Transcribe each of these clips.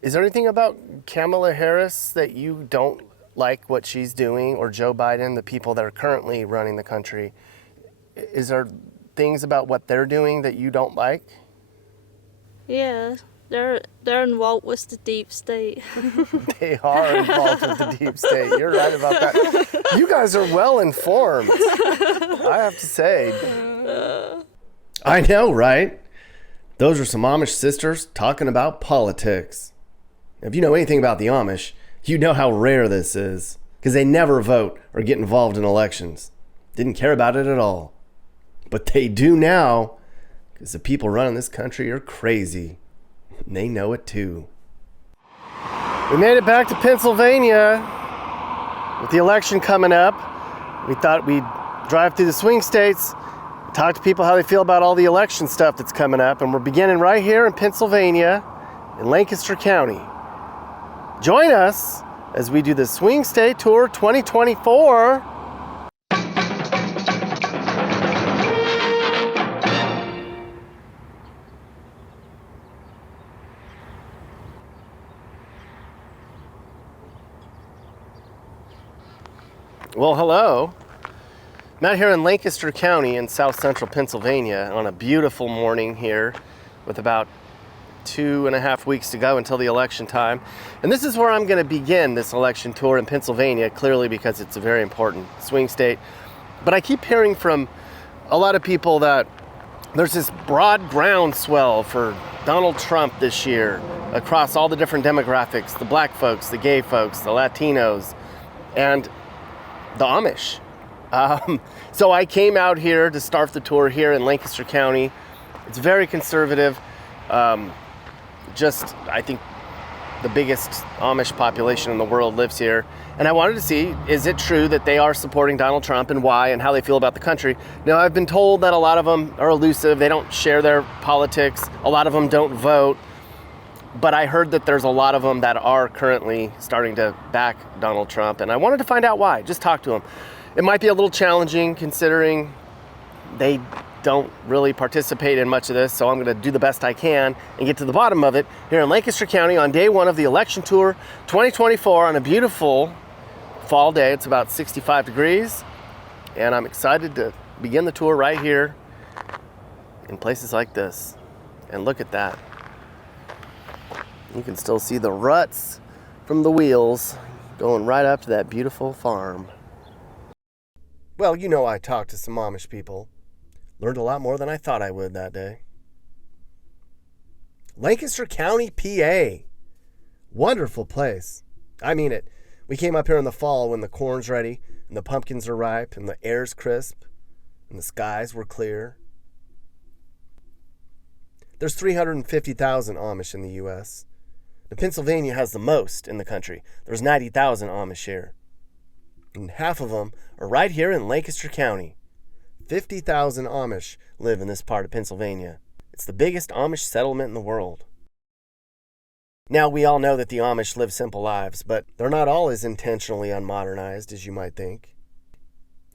Is there anything about Kamala Harris that you don't like what she's doing, or Joe Biden, the people that are currently running the country? Is there things about what they're doing that you don't like? Yeah, they're involved with the deep state. They are involved with the deep state. You're right about that. You guys are well informed, I have to say. I know, right? Those are some Amish sisters talking about politics. If you know anything about the Amish, you know how rare this is, because they never vote or get involved in elections. Didn't care about it at all. But they do now, because the people running this country are crazy. And they know it too. We made it back to Pennsylvania. With the election coming up, we thought we'd drive through the swing states, talk to people how they feel about all the election stuff that's coming up. And we're beginning right here in Pennsylvania, in Lancaster County. Join us as we do the Swing State Tour 2024. Well, hello. I'm out here in Lancaster County in south central Pennsylvania on a beautiful morning here with about 2.5 weeks to go until the election time. And this is where I'm going to begin this election tour in Pennsylvania, clearly because it's a very important swing state. But I keep hearing from a lot of people that there's this broad groundswell for Donald Trump this year across all the different demographics, the black folks, the gay folks, the Latinos, and the Amish. So I came out here to start the tour here in Lancaster County. It's very conservative. I think the biggest Amish population in the world lives here. And I wanted to see, is it true that they are supporting Donald Trump and why and how they feel about the country? Now, I've been told that a lot of them are elusive. They don't share their politics. A lot of them don't vote. But I heard that there's a lot of them that are currently starting to back Donald Trump. And I wanted to find out why. Just talk to them. It might be a little challenging considering they don't really participate in much of this, so I'm going to do the best I can and get to the bottom of it here in Lancaster County on day one of the election tour 2024 on a beautiful fall day. It's about 65 degrees, and I'm excited to begin the tour right here in places like this. And look at that. You can still see the ruts from the wheels going right up to that beautiful farm. Well, you know, I talked to some Amish people. Learned a lot more than I thought I would that day. Lancaster County, PA. Wonderful place. I mean it. We came up here in the fall when the corn's ready and the pumpkins are ripe and the air's crisp and the skies were clear. There's 350,000 Amish in the U.S. Pennsylvania has the most in the country. There's 90,000 Amish here. And half of them are right here in Lancaster County. 50,000 Amish live in this part of Pennsylvania. It's the biggest Amish settlement in the world. Now, we all know that the Amish live simple lives, but they're not all as intentionally unmodernized as you might think.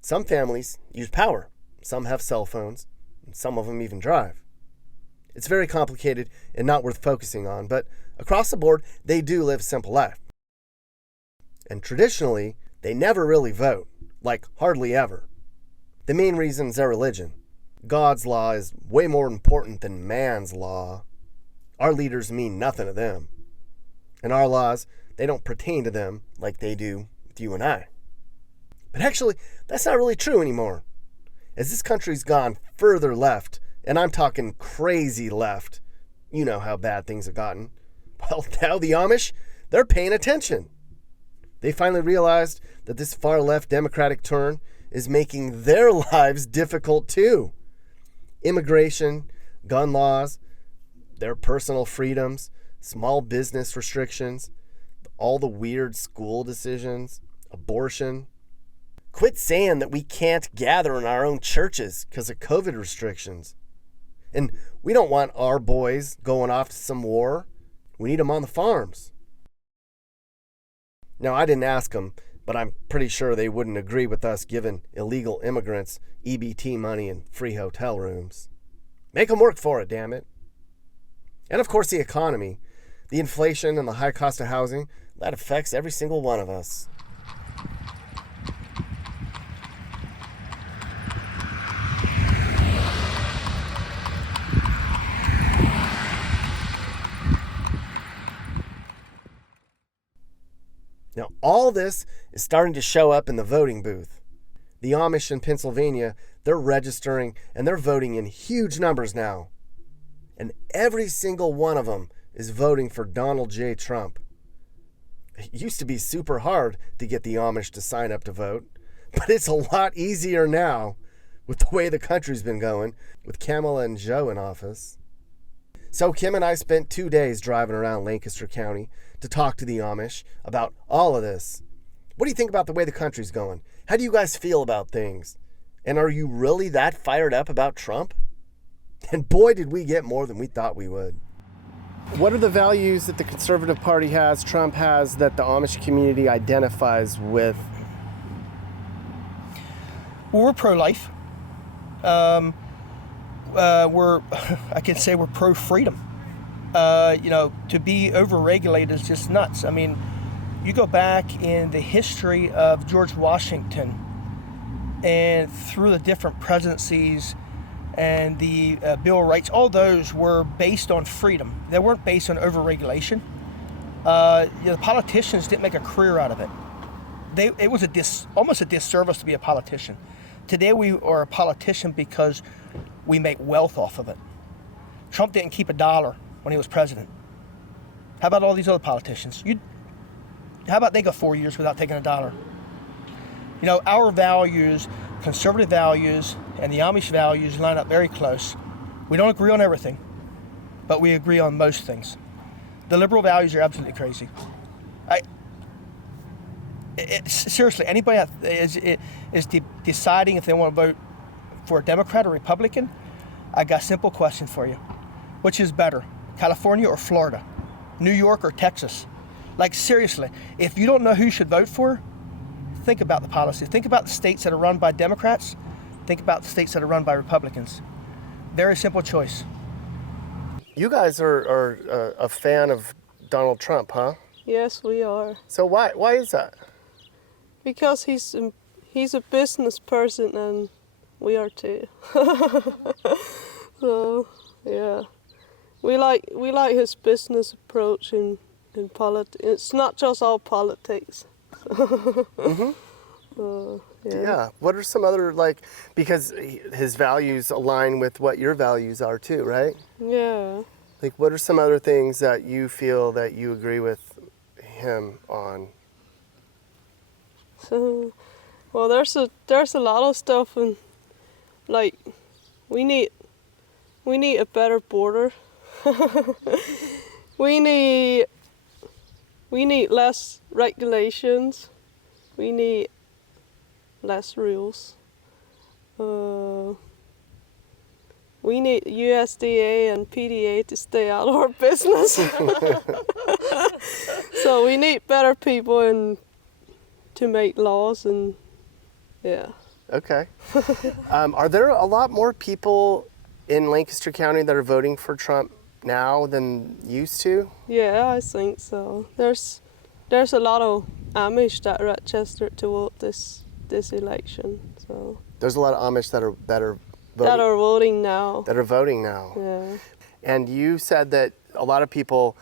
Some families use power. Some have cell phones. And some of them even drive. It's very complicated and not worth focusing on, but across the board, they do live a simple life. And traditionally, they never really vote, like hardly ever. The main reason is their religion. God's law is way more important than man's law. Our leaders mean nothing to them. And our laws, they don't pertain to them like they do with you and I. But actually, that's not really true anymore. As this country's gone further left, and I'm talking crazy left, you know how bad things have gotten. Well, now the Amish, they're paying attention. They finally realized that this far left Democratic turn is making their lives difficult too. Immigration, gun laws, their personal freedoms, small business restrictions, all the weird school decisions, abortion. Quit saying that we can't gather in our own churches because of COVID restrictions. And we don't want our boys going off to some war. We need them on the farms. Now, I didn't ask them, but I'm pretty sure they wouldn't agree with us giving illegal immigrants EBT money and free hotel rooms. Make them work for it, damn it. And of course, the economy. The inflation and the high cost of housing, that affects every single one of us. Now, all this is starting to show up in the voting booth. The Amish in Pennsylvania, they're registering and they're voting in huge numbers now. And every single one of them is voting for Donald J. Trump. It used to be super hard to get the Amish to sign up to vote, but it's a lot easier now with the way the country's been going, with Kamala and Joe in office. So Kim and I spent 2 days driving around Lancaster County to talk to the Amish about all of this. What do you think about the way the country's going? How do you guys feel about things? And are you really that fired up about Trump? And boy, did we get more than we thought we would. What are the values that the Conservative Party has, Trump has, that the Amish community identifies with? Well, we're pro-life. I can say we're pro-freedom. To be overregulated is just nuts. I mean, you go back in the history of George Washington and through the different presidencies and the Bill of Rights, all those were based on freedom. They weren't based on overregulation. The politicians didn't make a career out of it. It was almost a disservice to be a politician. Today we are a politician because we make wealth off of it. Trump didn't keep a dollar when he was president. How about all these other politicians? How about they go 4 years without taking a dollar? Our values, conservative values, and the Amish values line up very close. We don't agree on everything, but we agree on most things. The liberal values are absolutely crazy. Seriously, anybody is deciding if they want to vote for a Democrat or Republican, I got a simple question for you. Which is better, California or Florida? New York or Texas? Like, seriously, if you don't know who you should vote for, think about the policy. Think about the states that are run by Democrats. Think about the states that are run by Republicans. Very simple choice. You guys are a fan of Donald Trump, huh? Yes, we are. So why is that? Because he's a business person and we are too. So yeah, we like his business approach in politics. It's not just all politics. Mm-hmm. Yeah. What are some other, because his values align with what your values are too, right? Yeah. What are some other things that you feel that you agree with him on? So, well, there's a lot of stuff, and we need a better border. we need less regulations. We need less rules. We need USDA and PDA to stay out of our business. So we need better people and to make laws, and yeah. Okay. Are there a lot more people in Lancaster County that are voting for Trump now than used to? Yeah, I think so. There's a lot of Amish that registered to vote this election. So there's a lot of Amish that are voting. That are voting now. That are voting now. Yeah. And you said that a lot of the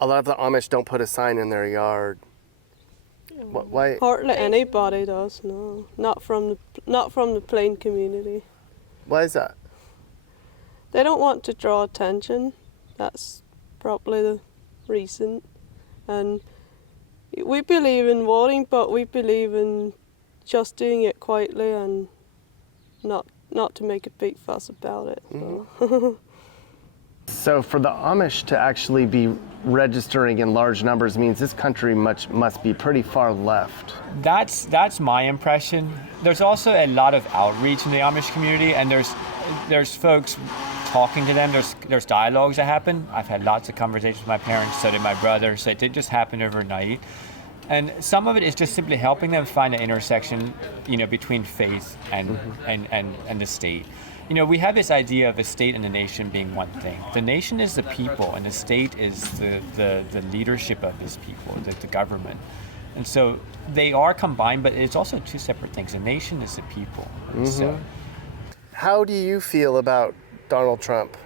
Amish don't put a sign in their yard. Why? Hardly anybody does. No, not from the plain community. Why is that? They don't want to draw attention. That's probably the reason. And we believe in voting, but we believe in just doing it quietly and not to make a big fuss about it. Mm-hmm. So for the Amish to actually be registering in large numbers means this country must be pretty far left. That's my impression. There's also a lot of outreach in the Amish community, and there's folks talking to them. There's dialogues that happen. I've had lots of conversations with my parents, so did my brother, so it did just happen overnight. And some of it is just simply helping them find an intersection, between faith and the state. we have this idea of a state and a nation being one thing. The nation is the people, and the state is the leadership of this people, the government. And so they are combined, but it's also two separate things. The nation is the people. So, how do you feel about Donald Trump?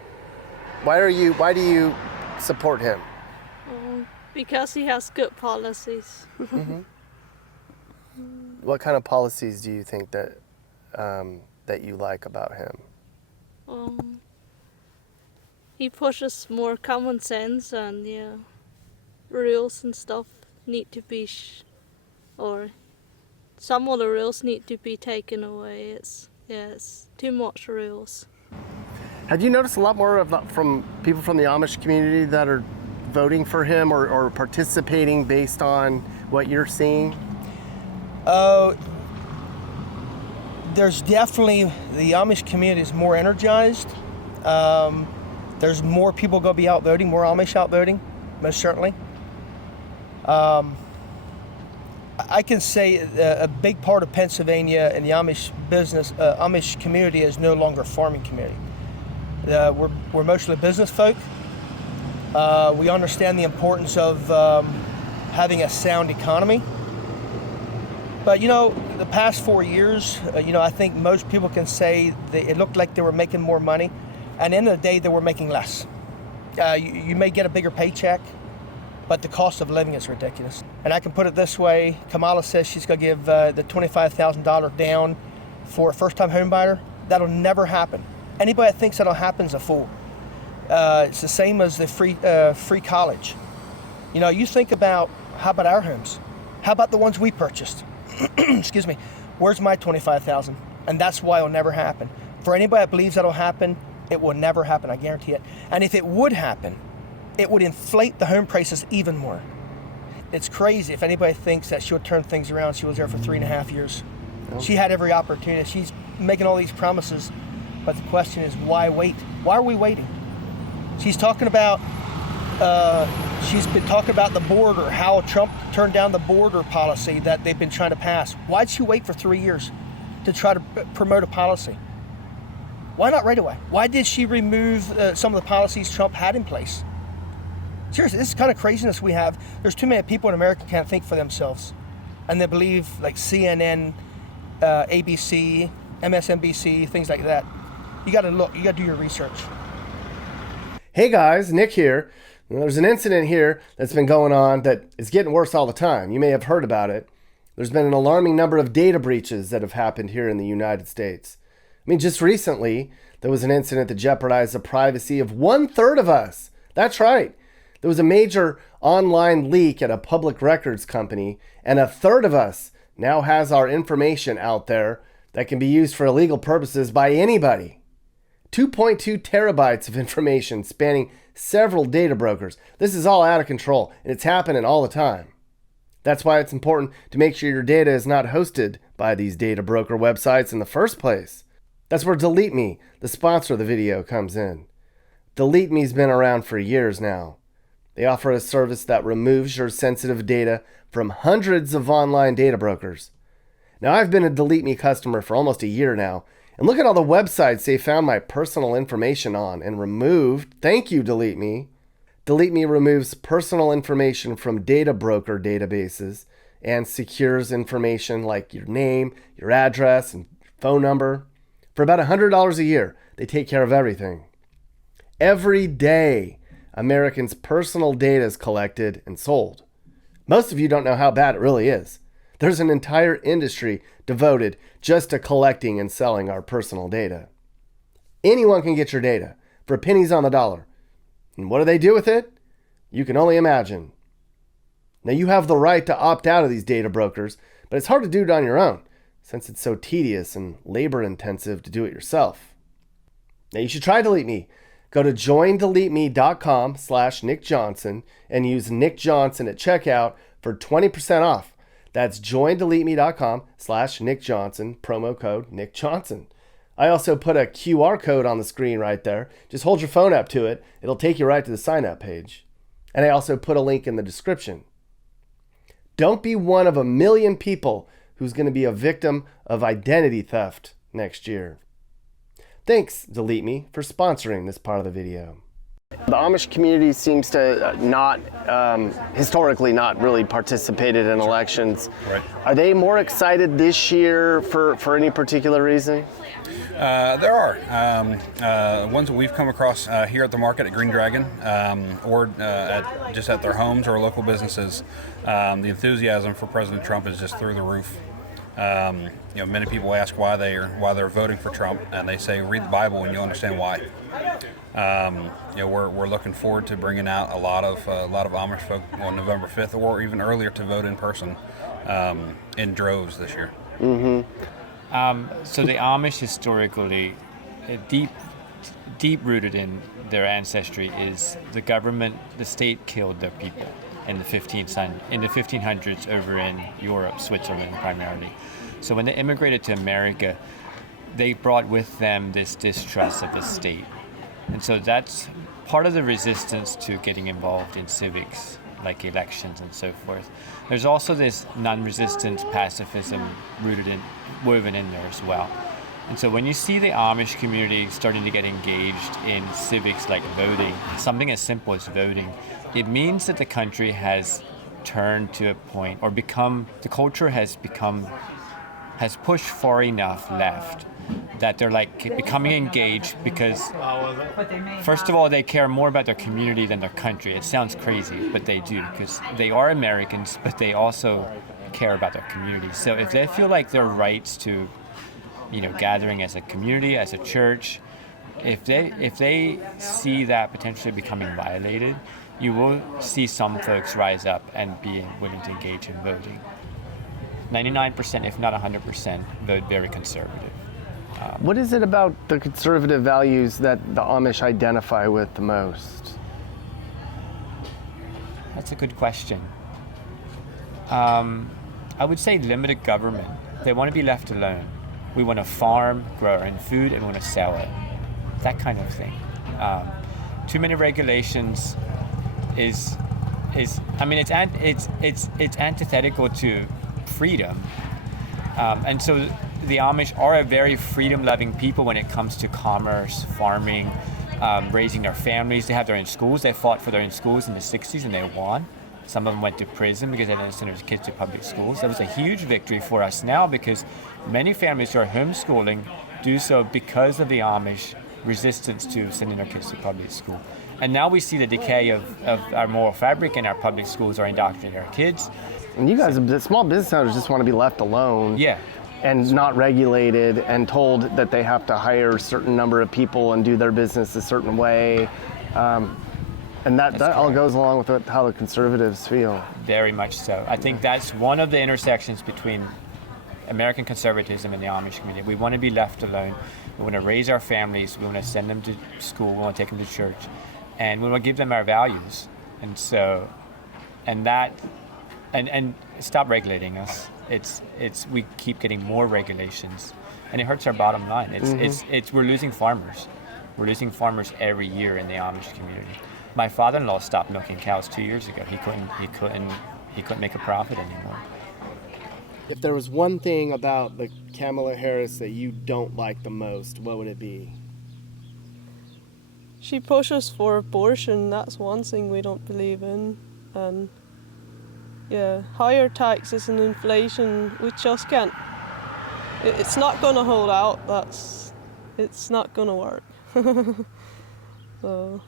Why do you support him? Because he has good policies. What kind of policies do you think that you like about him? He pushes more common sense, and rules and stuff need to be, or some of the rules need to be taken away. It's too much rules. Have you noticed a lot more from people from the Amish community that are voting for him or participating based on what you're seeing? There's definitely, the Amish community is more energized. There's more people going to be out voting, more Amish out voting, most certainly. I can say a big part of Pennsylvania and the Amish Amish community is no longer a farming community. We're mostly business folk. We understand the importance of having a sound economy. But the past 4 years, I think most people can say that it looked like they were making more money, and at the end of the day, they were making less. You may get a bigger paycheck, but the cost of living is ridiculous. And I can put it this way: Kamala says she's going to give the $25,000 down for a first-time home buyer. That'll never happen. Anybody that thinks that'll happen is a fool. It's the same as the free college. You think about, how about our homes? How about the ones we purchased? Excuse me. Where's my $25,000? And that's why it'll never happen. For anybody that believes that'll happen, it will never happen. I guarantee it. And if it would happen, it would inflate the home prices even more. It's crazy. If anybody thinks that she'll turn things around, she was there for 3.5 years. Oh. She had every opportunity. She's making all these promises, but the question is, why wait? Why are we waiting? She's talking about. She's been talking about the border, how Trump turned down the border policy that they've been trying to pass. Why'd she wait for 3 years to try to promote a policy? Why not right away? Why did she remove some of the policies Trump had in place? Seriously, this is kind of craziness we have. There's too many people in America who can't think for themselves. And they believe like CNN, ABC, MSNBC, things like that. You got to look, you got to do your research. Hey guys, Nick here. There's an incident here that's been going on that is getting worse all the time. You may have heard about it. There's been an alarming number of data breaches that have happened here in the United States. I mean, just recently, there was an incident that jeopardized the privacy of 1/3 of us. That's right. There was a major online leak at a public records company, and 1/3 of us now has our information out there that can be used for illegal purposes by anybody. 2.2 terabytes of information spanning several data brokers. This is all out of control, and it's happening all the time. That's why it's important to make sure your data is not hosted by these data broker websites in the first place. That's where Delete Me, the sponsor of the video, comes in. Delete Me's been around for years now. They offer a service that removes your sensitive data from hundreds of online data brokers. Now, I've been a Delete Me customer for almost a year now, and look at all the websites they found my personal information on and removed. Thank you, Delete Me. Delete Me removes personal information from data broker databases and secures information like your name, your address, and phone number. For about $100 a year, they take care of everything. Every day, Americans' personal data is collected and sold. Most of you don't know how bad it really is. There's an entire industry devoted just to collecting and selling our personal data. Anyone can get your data for pennies on the dollar. And what do they do with it? You can only imagine. Now, you have the right to opt out of these data brokers, but it's hard to do it on your own since it's so tedious and labor intensive to do it yourself. Now, you should try Delete Me. Go to joindeleteme.com/Nick Johnson and use Nick Johnson at checkout for 20% off. That's joindeleteme.com/Nick Johnson, promo code Nick Johnson. I also put a QR code on the screen right there. Just hold your phone up to it. It'll take you right to the sign up page. And I also put a link in the description. Don't be one of 1 million people who's going to be a victim of identity theft next year. Thanks, Delete Me, for sponsoring this part of the video. The Amish community seems to not, historically not really participated in elections. Right. Are they more excited this year for any particular reason? There are ones that we've come across here at the market at Green Dragon, or just at their homes or local businesses. The enthusiasm for President Trump is just through the roof. Many people ask why they're voting for Trump, and they say, read the Bible and you'll understand why. We're looking forward to bringing out a lot of Amish folk on November 5th, or even earlier, to vote in person in droves this year. So the Amish historically, deep rooted in their ancestry, is the state killed their people in the 1500s over in Europe, Switzerland primarily. So when they immigrated to America, they brought with them this distrust of the state. And so that's part of the resistance to getting involved in civics, like elections and so forth. There's also this non-resistance pacifism woven in there as well. And so when you see the Amish community starting to get engaged in civics like voting, something as simple as voting, it means that the country has turned to a point, or the culture has pushed far enough left that they're like becoming engaged because, first of all, they care more about their community than their country. It sounds crazy, but they do, because they are Americans, but they also care about their community. So if they feel like their rights to, gathering as a community, as a church, if they see that potentially becoming violated, you will see some folks rise up and be willing to engage in voting. 99%, if not 100%, vote very conservative. What is it about the conservative values that the Amish identify with the most? That's a good question. I would say limited government. They want to be left alone. We want to farm, grow our own food, and we want to sell it. That kind of thing. Too many regulations it's antithetical to freedom. And so the Amish are a very freedom-loving people when it comes to commerce, farming, raising their families. They have their own schools. They fought for their own schools in the 60s and they won. Some of them went to prison because they didn't send their kids to public schools. That was a huge victory for us now, because many families who are homeschooling do so because of the Amish resistance to sending their kids to public school. And now we see the decay of our moral fabric in our public schools, or indoctrinating our kids. And you guys, the small business owners, just want to be left alone. Yeah. And not regulated and told that they have to hire a certain number of people and do their business a certain way. And that all goes along with how the conservatives feel. Very much so. I think that's one of the intersections between American conservatism and the Amish community. We want to be left alone. We want to raise our families. We want to send them to school. We want to take them to church. And we want to give them our values. And so, and stop regulating us. We keep getting more regulations, and it hurts our bottom line. We're losing farmers. We're losing farmers every year in the Amish community. My father-in-law stopped milking cows 2 years ago. He couldn't make a profit anymore. If there was one thing about the Kamala Harris that you don't like the most, what would it be? She pushes for abortion. That's one thing we don't believe in. And yeah, higher taxes and inflation, we just can't. It's not going to hold out. It's not going to work. So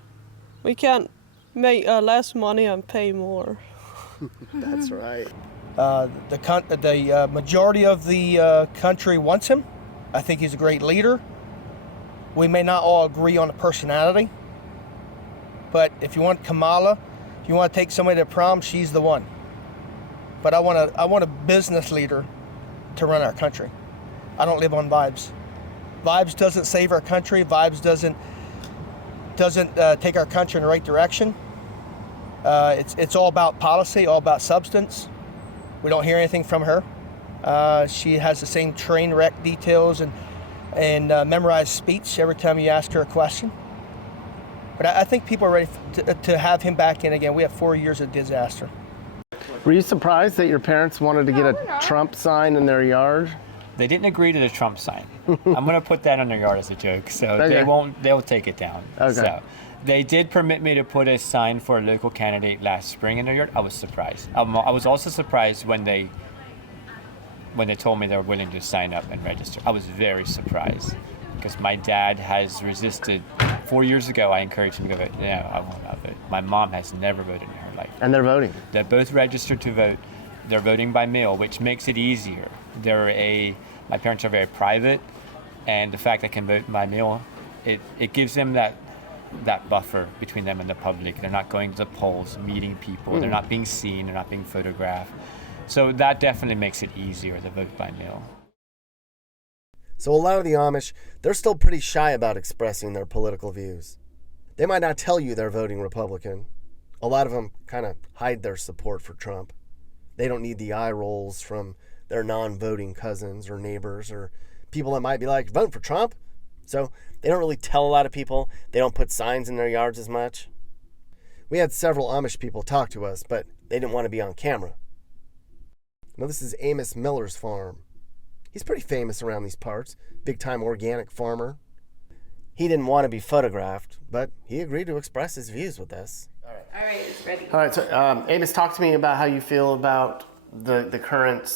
we can't make less money and pay more. That's right. The majority of the country wants him. I think he's a great leader. We may not all agree on the personality, but if you want Kamala, if you want to take somebody to prom, she's the one. But I want a business leader to run our country. I don't live on vibes. Vibes doesn't save our country. Vibes doesn't take our country in the right direction. It's all about policy, all about substance. We don't hear anything from her. She has the same train wreck details and memorized speech every time you ask her a question. But I think people are ready to have him back in again. We have 4 years of disaster. Were you surprised that your parents wanted to get a Trump sign in their yard? They didn't agree to the Trump sign. I'm going to put that on their yard as a joke, so Okay. they'll take it down. Okay. So they did permit me to put a sign for a local candidate last spring in their yard. I was surprised. I was also surprised when they told me they were willing to sign up and register. I was very surprised because my dad has resisted. 4 years ago, I encouraged him to go vote. No, I will not vote. My mom has never voted in her life. And they're voting. They're both registered to vote. They're voting by mail, which makes it easier. My parents are very private, and the fact they can vote by mail, it gives them that buffer between them and the public. They're not going to the polls, meeting people. They're not being seen. They're not being photographed. So that definitely makes it easier to vote by mail. So a lot of the Amish, they're still pretty shy about expressing their political views. They might not tell you they're voting Republican. A lot of them kind of hide their support for Trump. They don't need the eye rolls from their non-voting cousins or neighbors or people that might be like, vote for Trump. So they don't really tell a lot of people. They don't put signs in their yards as much. We had several Amish people talk to us, but they didn't want to be on camera. Now this is Amos Miller's farm. He's pretty famous around these parts, big-time organic farmer. He didn't want to be photographed, but he agreed to express his views with us. All right, it's ready. All right, so Amos, talk to me about how you feel about the current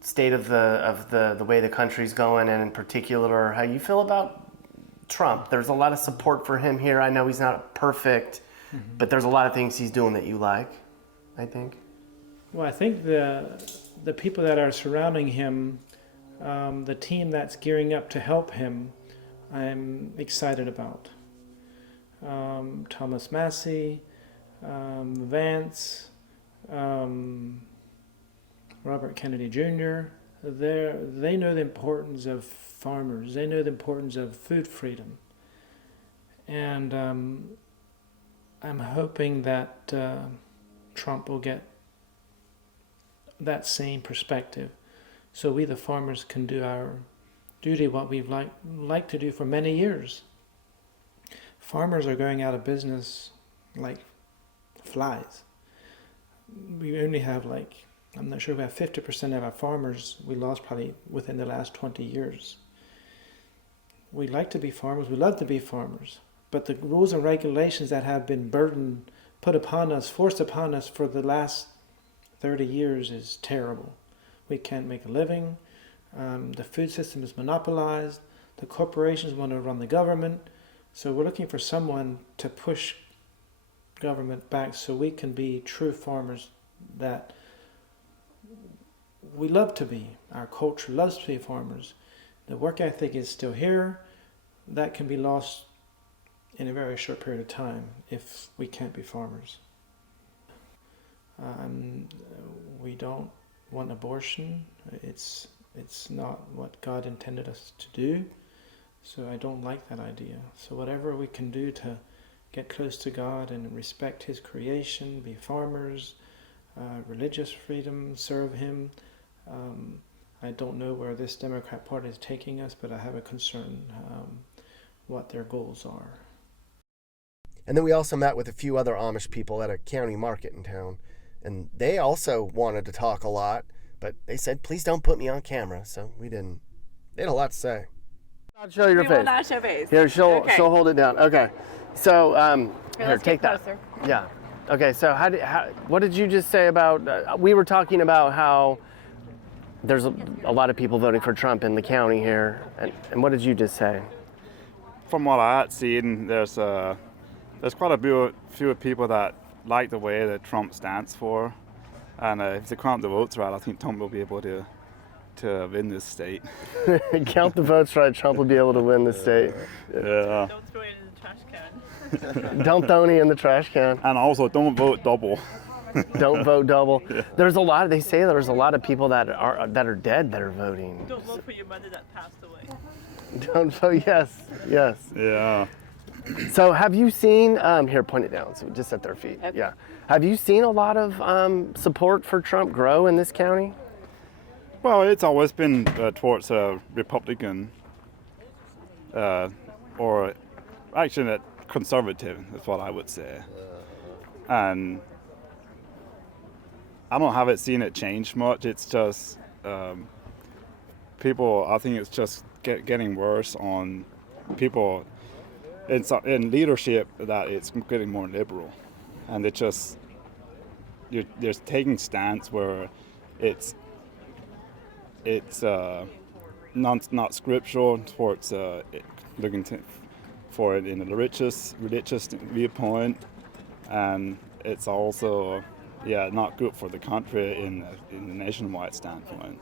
state of the way the country's going, and in particular, how you feel about Trump. There's a lot of support for him here. I know he's not perfect, but there's a lot of things he's doing that you like, I think. Well, I think the people that are surrounding him, the team that's gearing up to help him, I'm excited about. Thomas Massey, Vance, Robert Kennedy Jr. They know the importance of farmers. They know the importance of food freedom. And I'm hoping that Trump will get that same perspective, so we the farmers can do our duty, what we've liked to do for many years. Farmers are going out of business like flies. We only have I'm not sure, about 50% of our farmers we lost probably within the last 20 years. We like to be farmers, we love to be farmers, but the rules and regulations that have been put upon us, forced upon us for the last 30 years is terrible. We can't make a living. The food system is monopolized. The corporations want to run the government. So we're looking for someone to push government back so we can be true farmers that we love to be. Our culture loves to be farmers. The work ethic is still here. That can be lost in a very short period of time if we can't be farmers. We don't want abortion. It's not what God intended us to do. So I don't like that idea. So whatever we can do to get close to God and respect His creation, be farmers, religious freedom, serve Him. I don't know where this Democrat Party is taking us, but I have a concern what their goals are. And then we also met with a few other Amish people at a county market in town. And they also wanted to talk a lot, but they said, please don't put me on camera. So we didn't. They had a lot to say. I'll show your We face. will not show face. Here, she'll hold it down. Okay. So, here, let's take get that. Yeah. Okay, so what did you just say about, we were talking about how there's a lot of people voting for Trump in the county here. And what did you just say? From what I had seen, there's quite a few people that like the way that Trump stands for, and if they count the votes right, I think Trump will be able to win this state. Count the votes right, Trump will be able to win the state. Yeah. Don't throw it in the trash can. Don't throw any in the trash can. And also, don't vote double. Don't vote double. Yeah. They say there's a lot of people that are dead that are voting. Don't vote for your mother that passed away. Don't vote, yes. Yeah. So have you seen, here, point it down, so just at their feet. Okay. Yeah. Have you seen a lot of support for Trump grow in this county? Well, it's always been towards a Republican, or actually a conservative, is what I would say. And I don't have seen it change much. It's just people, I think it's just getting worse on people in leadership, that it's getting more liberal, and it just you're taking stance where it's not scriptural towards looking for it in a religious viewpoint, and it's also not good for the country in the nationwide standpoint.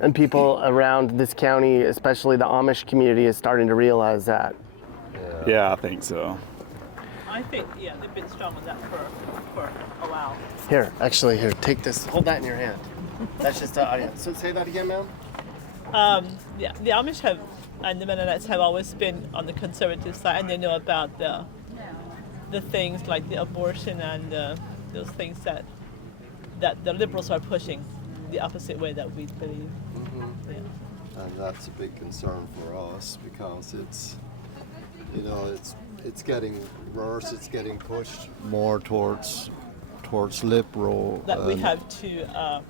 And people around this county, especially the Amish community, is starting to realize that. Yeah, I think so. I think, they've been strong on that for a while. Here, take this. Hold that in your hand. That's just audio. So say that again, ma'am. The Amish and the Mennonites have always been on the conservative side, and they know about the things like the abortion and those things that the liberals are pushing the opposite way that we believe. And that's a big concern for us, because it's getting worse. It's getting pushed more towards liberal. That we have to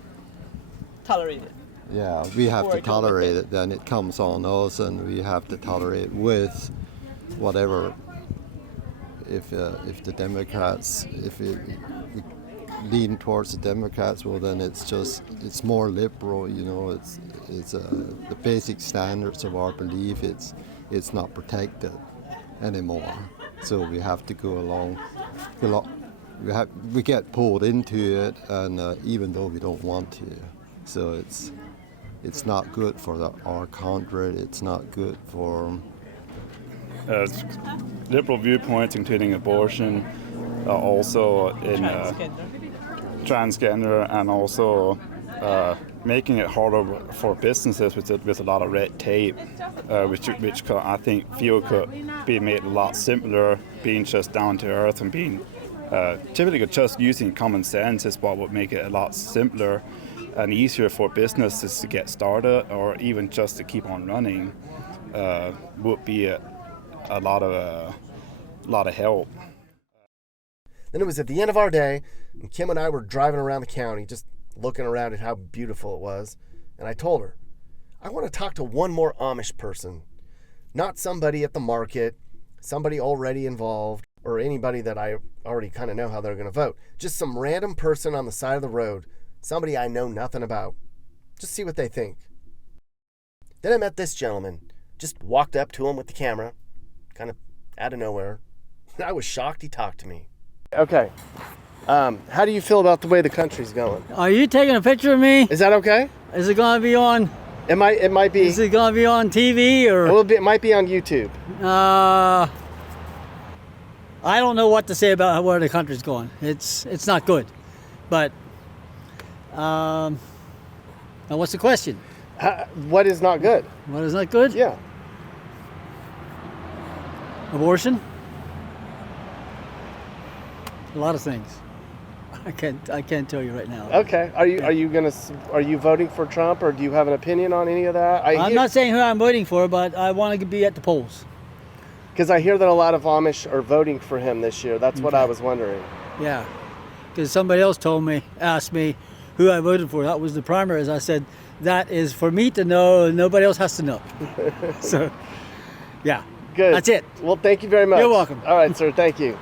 tolerate it. Yeah, we have Or to go tolerate with it. Then it comes on us, and we have to tolerate with whatever. If the Democrats, if we lean towards the Democrats, well, then it's more liberal. It's the basic standards of our belief. It's not protected anymore. So we have to go along. We get pulled into it, and even though we don't want to, so it's not good for our country. It's not good for liberal viewpoints, including abortion, also in transgender, and also making it harder for businesses with a lot of red tape, which I think could be made a lot simpler, being just down to earth and being typically just using common sense is what would make it a lot simpler and easier for businesses to get started, or even just to keep on running, would be a lot of help. Then it was at the end of our day, and Kim and I were driving around the county, just looking around at how beautiful it was. And I told her, I want to talk to one more Amish person, not somebody at the market, somebody already involved, or anybody that I already kind of know how they're going to vote. Just some random person on the side of the road, somebody I know nothing about. Just see what they think. Then I met this gentleman, just walked up to him with the camera, kind of out of nowhere. I was shocked he talked to me. Okay. How do you feel about the way the country's going? Are you taking a picture of me? Is that okay? Is it going to be on? It might be. Is it going to be on TV or? It might be on YouTube. I don't know what to say about where the country's going. It's not good, but now what's the question? What is not good? What is not good? Yeah. Abortion. A lot of things. I can't tell you right now. Okay. Are you voting for Trump, or do you have an opinion on any of that? I'm not saying who I'm voting for, but I want to be at the polls. Because I hear that a lot of Amish are voting for him this year. That's what I was wondering. Yeah. Because somebody else asked me who I voted for. That was the primaries. I said, that is for me to know, and nobody else has to know. So, yeah. Good. That's it. Well, thank you very much. You're welcome. All right, sir. Thank you.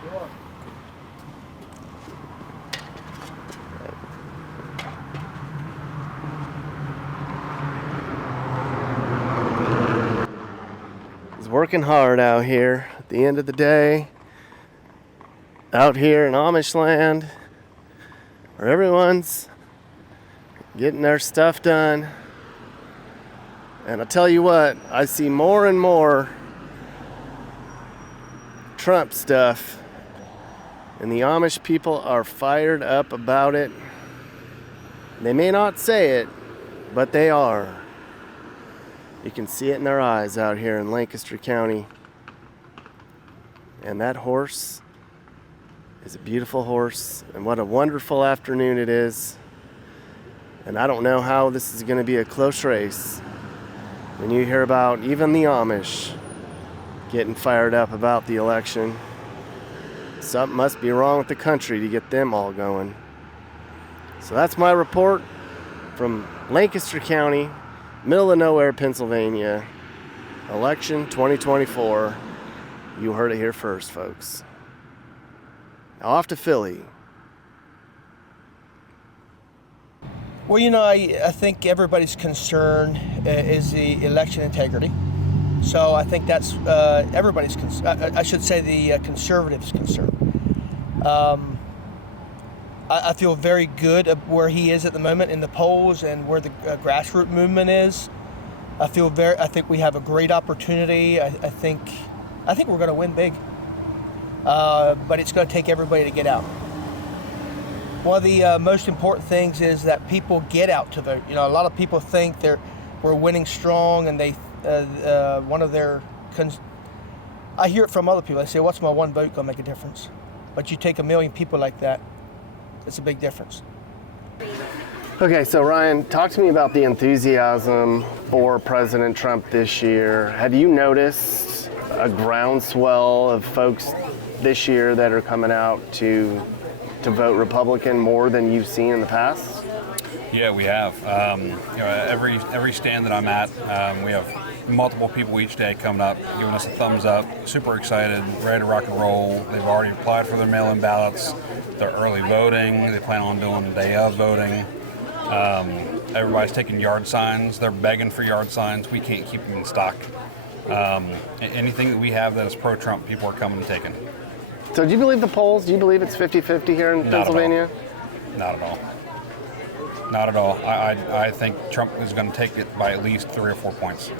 Working hard out here at the end of the day, out here in Amish land, where everyone's getting their stuff done. And I'll tell you what, I see more and more Trump stuff, and the Amish people are fired up about it. They may not say it, but they are. You can see it in their eyes out here in Lancaster County. And that horse is a beautiful horse, and what a wonderful afternoon it is. And I don't know how this is going to be a close race when you hear about even the Amish getting fired up about the election. Something must be wrong with the country to get them all going. So that's my report from Lancaster County Middle of nowhere, Pennsylvania. Election 2024. You heard it here first, folks. Now off to Philly. Well, I think everybody's concern is the election integrity. So I think that's everybody's I should say the conservatives' concern. I feel very good where he is at the moment in the polls and where the grassroots movement is. I think we have a great opportunity. I think we're going to win big. But it's going to take everybody to get out. One of the most important things is that people get out to vote. A lot of people think we're winning strong, and they one of their I hear it from other people. They say, "What's my one vote going to make a difference?" But you take 1 million people like that, it's a big difference. Okay, so Ryan, talk to me about the enthusiasm for President Trump this year. Have you noticed a groundswell of folks this year that are coming out to vote Republican more than you've seen in the past? Yeah, we have. Every stand that I'm at, we have multiple people each day coming up, giving us a thumbs up, super excited, ready to rock and roll. They've already applied for their mail-in ballots. They're early voting. They plan on doing the day of voting. Everybody's taking yard signs. They're begging for yard signs. We can't keep them in stock. Anything that we have that is pro-Trump, people are coming and taking. So do you believe the polls? Do you believe it's 50-50 here in Pennsylvania? Not at all. Not at all. I think Trump is going to take it by at least 3 or 4 points,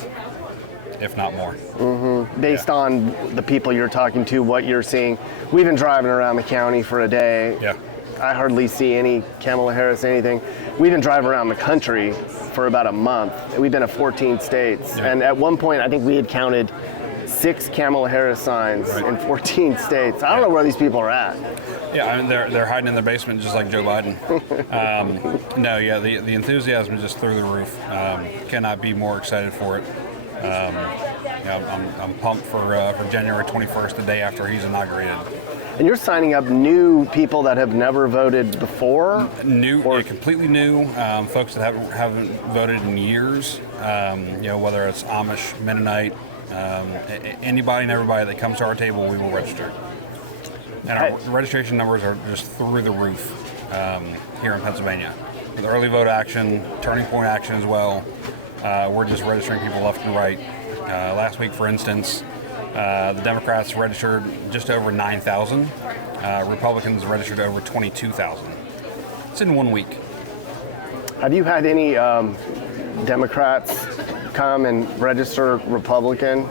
if not more. Mm-hmm. Based on the people you're talking to, what you're seeing. We've been driving around the county for a day. Yeah. I hardly see any Kamala Harris, anything. We've been driving around the country for about a month. We've been to 14 states. Yeah. And at one point, I think we had counted 6 Kamala Harris signs in 14 states. I don't know where these people are at. Yeah, I mean, they're hiding in their basement just like Joe Biden. The enthusiasm is just through the roof. Cannot be more excited for it. I'm pumped for January 21st, the day after he's inaugurated. And you're signing up new people that have never voted before? Completely new. Folks that haven't voted in years. Whether it's Amish, Mennonite, anybody and everybody that comes to our table, we will register. And our registration numbers are just through the roof here in Pennsylvania. With early vote action, turning point action as well, we're just registering people left and right. Last week, for instance, the Democrats registered just over 9,000. Republicans registered over 22,000. It's in 1 week. Have you had any Democrats come and register Republican?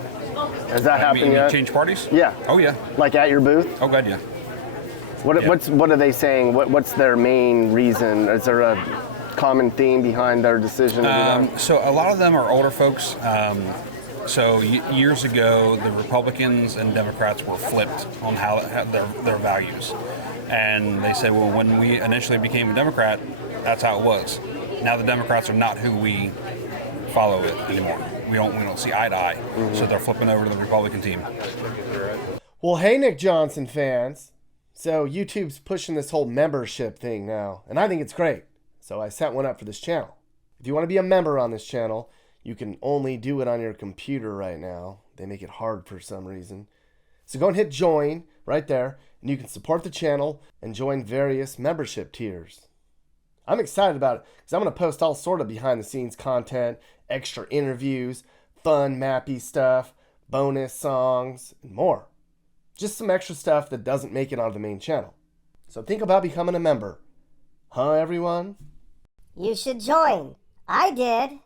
Has that happened yet? Change parties? Yeah. Oh yeah. Like at your booth? Oh god, yeah. What are they saying? What's their main reason? Is there a common theme behind their decision to do that? So a lot of them are older folks. Years ago, the Republicans and Democrats were flipped on how their values, and they said, well, when we initially became a Democrat, that's how it was. Now the Democrats are not who we follow it anymore. We don't see eye to eye. Mm-hmm. So they're flipping over to the Republican team. Well, hey, Nick Johnson fans. So YouTube's pushing this whole membership thing now, and I think it's great. So I set one up for this channel. If you want to be a member on this channel, you can only do it on your computer right now. They make it hard for some reason. So go and hit join right there, and you can support the channel and join various membership tiers. I'm excited about it because I'm going to post all sort of behind the scenes content, extra interviews, fun mappy stuff, bonus songs, and more. Just some extra stuff that doesn't make it onto the main channel. So think about becoming a member. Huh, everyone? You should join. I did.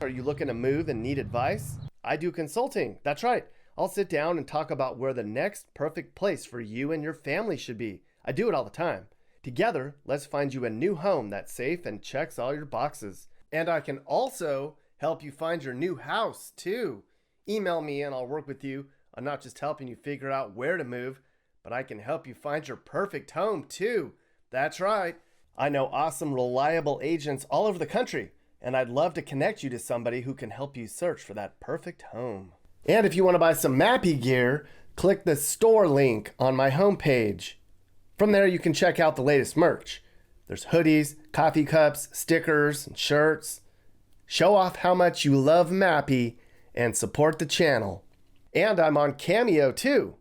Are you looking to move and need advice? I do consulting. That's right. I'll sit down and talk about where the next perfect place for you and your family should be. I do it all the time. Together, let's find you a new home that's safe and checks all your boxes. And I can also help you find your new house, too. Email me and I'll work with you. I'm not just helping you figure out where to move, but I can help you find your perfect home, too. That's right. I know awesome, reliable agents all over the country, and I'd love to connect you to somebody who can help you search for that perfect home. And if you want to buy some Mappy gear, click the store link on my homepage. From there, you can check out the latest merch. There's hoodies, coffee cups, stickers, and shirts. Show off how much you love Mappy and support the channel. And I'm on Cameo too.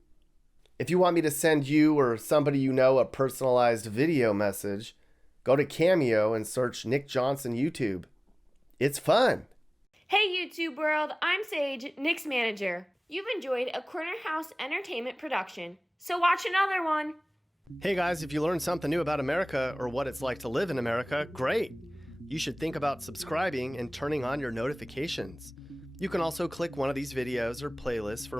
If you want me to send you or somebody you know a personalized video message, go to Cameo and search Nick Johnson YouTube. It's fun. Hey YouTube world, I'm Sage, Nick's manager. You've enjoyed a Corner House Entertainment production, so watch another one. Hey guys, if you learned something new about America or what it's like to live in America, great. You should think about subscribing and turning on your notifications. You can also click one of these videos or playlists for